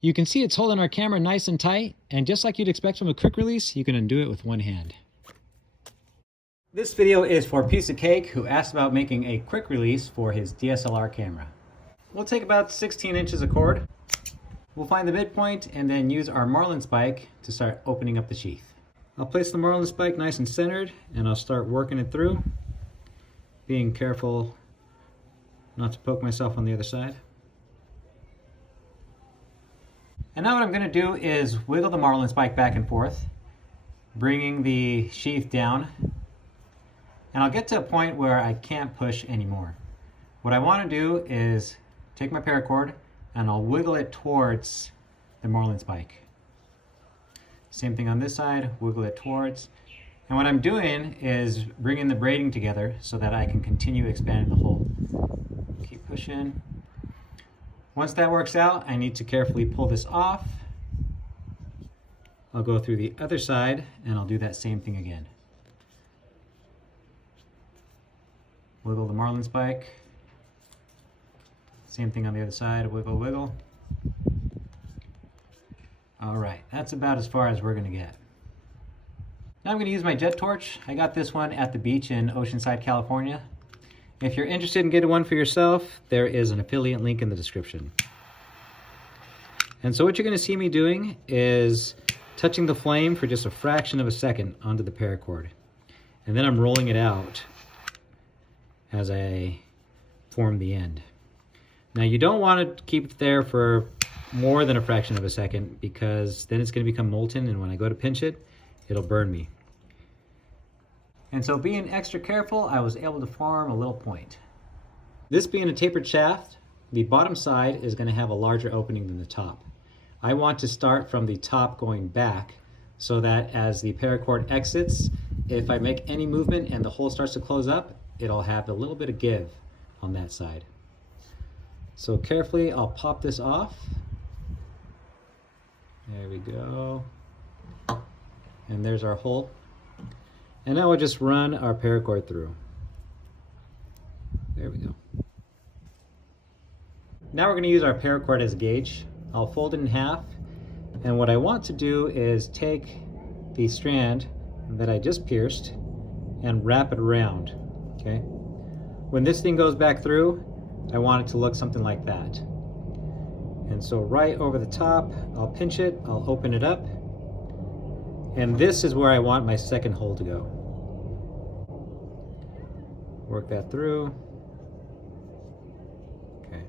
You can see it's holding our camera nice and tight, and just like you'd expect from a quick release, you can undo it with one hand. This video is for Piece of Cake, who asked about making a quick release for his DSLR camera. We'll take about 16 inches of cord. We'll find the midpoint and then use our marlinspike to start opening up the sheath. I'll place the marlinspike nice and centered, and I'll start working it through, being careful not to poke myself on the other side. And now what I'm going to do is wiggle the marlinspike back and forth, bringing the sheath down, and I'll get to a point where I can't push anymore. What I want to do is take my paracord and I'll wiggle it towards the marlinspike. Same thing on this side, wiggle it towards. And what I'm doing is bringing the braiding together so that I can continue expanding the hole. Keep pushing. Once that works out, I need to carefully pull this off. I'll go through the other side and I'll do that same thing again. Wiggle the marlinspike. Same thing on the other side, wiggle, wiggle. All right, that's about as far as we're gonna get. Now I'm gonna use my jet torch. I got this one at the beach in Oceanside, California. If you're interested in getting one for yourself, there is an affiliate link in the description. And so what you're going to see me doing is touching the flame for just a fraction of a second onto the paracord. And then I'm rolling it out as I form the end. Now you don't want to keep it there for more than a fraction of a second, because then it's going to become molten, and when I go to pinch it, it'll burn me. And so being extra careful, I was able to form a little point. This being a tapered shaft, the bottom side is going to have a larger opening than the top. I want to start from the top going back so that as the paracord exits, if I make any movement and the hole starts to close up, it'll have a little bit of give on that side. So carefully, I'll pop this off. There we go. And there's our hole. And now we'll just run our paracord through. There we go. Now we're going to use our paracord as a gauge. I'll fold it in half, and what I want to do is take the strand that I just pierced and wrap it around. Okay? When this thing goes back through, I want it to look something like that. And so right over the top, I'll pinch it, I'll open it up, and this is where I want my second hole to go. Work that through. Okay.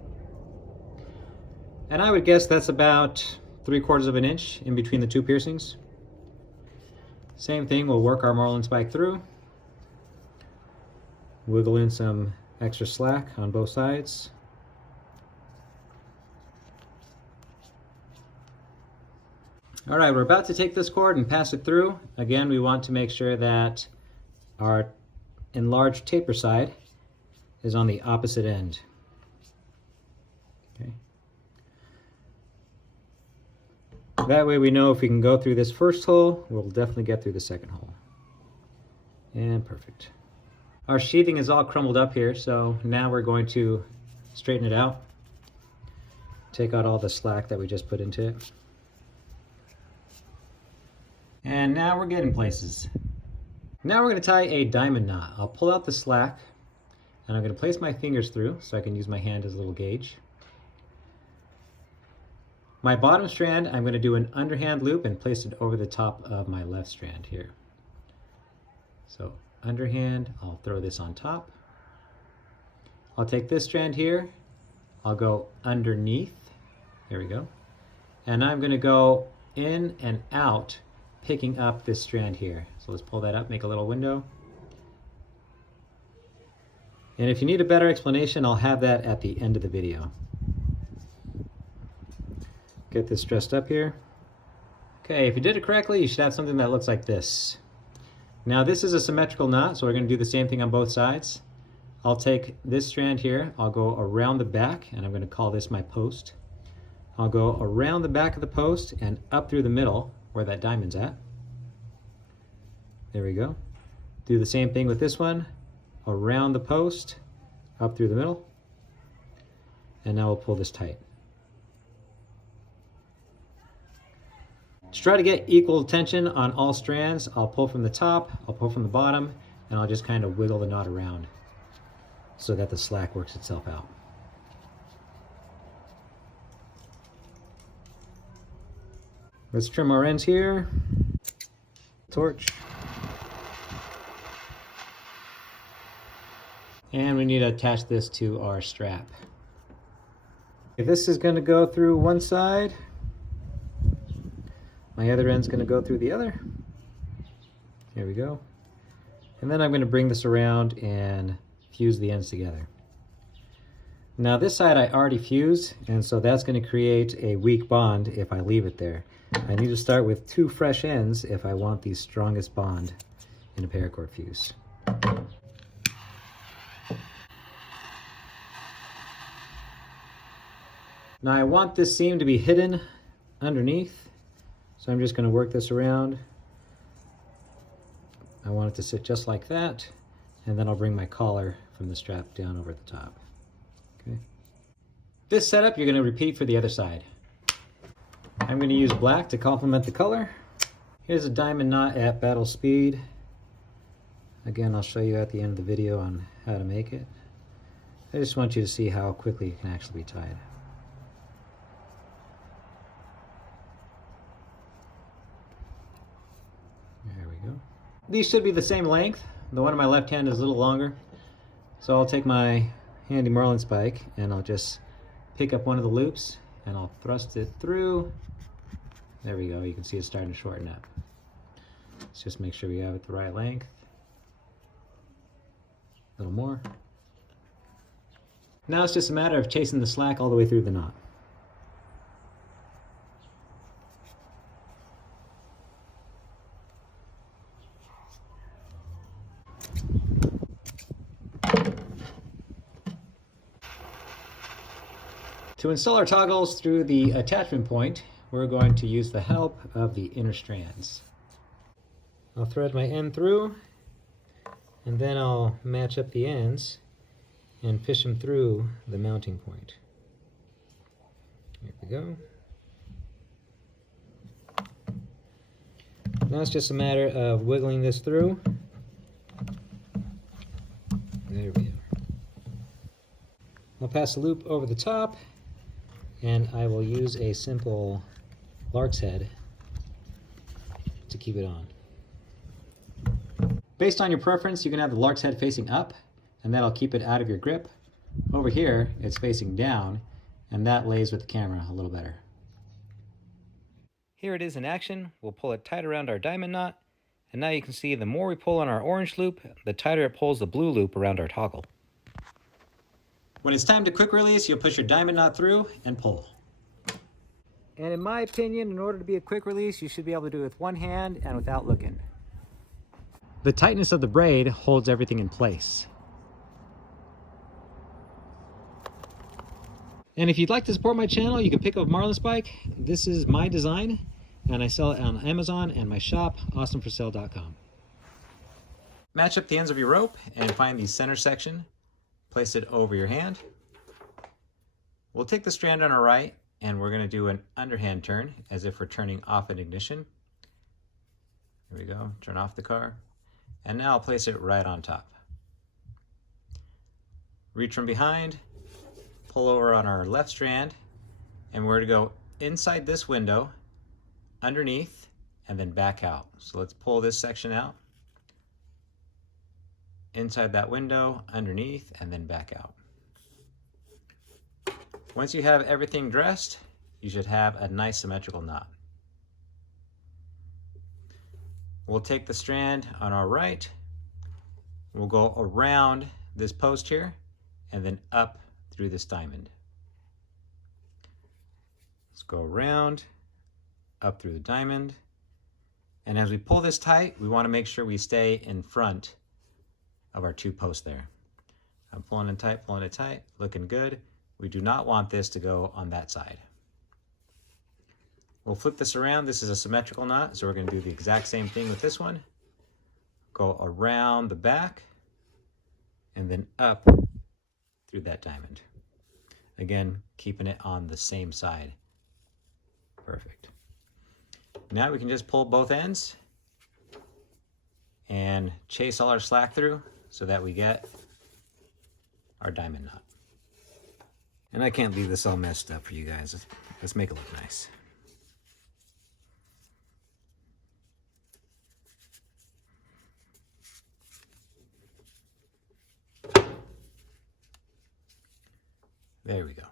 And I would guess that's about 3/4 of an inch in between the two piercings. Same thing, we'll work our marlinspike through. Wiggle in some extra slack on both sides. All right, we're about to take this cord and pass it through. Again, we want to make sure that our enlarged taper side is on the opposite end. Okay. That way we know if we can go through this first hole, we'll definitely get through the second hole. And perfect. Our sheathing is all crumbled up here, so now we're going to straighten it out. Take out all the slack that we just put into it. And now we're getting places. Now we're going to tie a diamond knot. I'll pull out the slack, and I'm going to place my fingers through so I can use my hand as a little gauge. My bottom strand, I'm going to do an underhand loop and place it over the top of my left strand here. So underhand, I'll throw this on top. I'll take this strand here, I'll go underneath, there we go. And I'm going to go in and out, picking up this strand here. So let's pull that up, make a little window. And if you need a better explanation, I'll have that at the end of the video. Get this dressed up here. Okay, if you did it correctly, you should have something that looks like this. Now this is a symmetrical knot, so we're going to do the same thing on both sides. I'll take this strand here, I'll go around the back, and I'm going to call this my post. I'll go around the back of the post and up through the middle where that diamond's at. There we go. Do the same thing with this one, around the post, up through the middle, and now we'll pull this tight. To try to get equal tension on all strands, I'll pull from the top, I'll pull from the bottom, and I'll just kind of wiggle the knot around so that the slack works itself out. Let's trim our ends here. Torch. And we need to attach this to our strap. Okay, this is going to go through one side. My other end's going to go through the other. Here we go. And then I'm going to bring this around and fuse the ends together. Now this side I already fused, and so that's going to create a weak bond if I leave it there. I need to start with 2 fresh ends if I want the strongest bond in a paracord fuse. Now I want this seam to be hidden underneath, so I'm just going to work this around. I want it to sit just like that, and then I'll bring my collar from the strap down over the top. Okay. This setup you're going to repeat for the other side. I'm going to use black to complement the color. Here's a diamond knot at battle speed. Again, I'll show you at the end of the video on how to make it. I just want you to see how quickly it can actually be tied. There we go. These should be the same length. The one on my left hand is a little longer. So I'll take my handy marlinspike and I'll just pick up one of the loops and I'll thrust it through. There we go, you can see it's starting to shorten up. Let's just make sure we have it the right length. A little more. Now it's just a matter of chasing the slack all the way through the knot. To install our toggles through the attachment point, we're going to use the help of the inner strands. I'll thread my end through, and then I'll match up the ends and fish them through the mounting point. Here we go. Now it's just a matter of wiggling this through. There we go. I'll pass the loop over the top, and I will use a simple lark's head to keep it on. Based on your preference, you can have the lark's head facing up, and that'll keep it out of your grip. Over here, it's facing down, and that lays with the camera a little better. Here it is in action. We'll pull it tight around our diamond knot, and now you can see the more we pull on our orange loop, the tighter it pulls the blue loop around our toggle. When it's time to quick release, you'll push your diamond knot through and pull. And in my opinion, in order to be a quick release, you should be able to do it with one hand and without looking. The tightness of the braid holds everything in place. And if you'd like to support my channel, you can pick up marlinspike. This is my design, and I sell it on Amazon and my shop, awesomeforsale.com. Match up the ends of your rope and find the center section. Place it over your hand. We'll take the strand on our right, and we're going to do an underhand turn as if we're turning off an ignition. Here we go, turn off the car. And now I'll place it right on top. Reach from behind, pull over on our left strand, and we're to go inside this window, underneath, and then back out. So let's pull this section out. Inside that window, underneath, and then back out. Once you have everything dressed, you should have a nice symmetrical knot. We'll take the strand on our right, we'll go around this post here, and then up through this diamond. Let's go around, up through the diamond, and as we pull this tight, we want to make sure we stay in front of our 2 posts there. I'm pulling it tight, looking good. We do not want this to go on that side. We'll flip this around. This is a symmetrical knot, so we're going to do the exact same thing with this one. Go around the back and then up through that diamond. Again, keeping it on the same side. Perfect. Now we can just pull both ends and chase all our slack through so that we get our diamond knot. And I can't leave this all messed up for you guys. Let's make it look nice. There we go.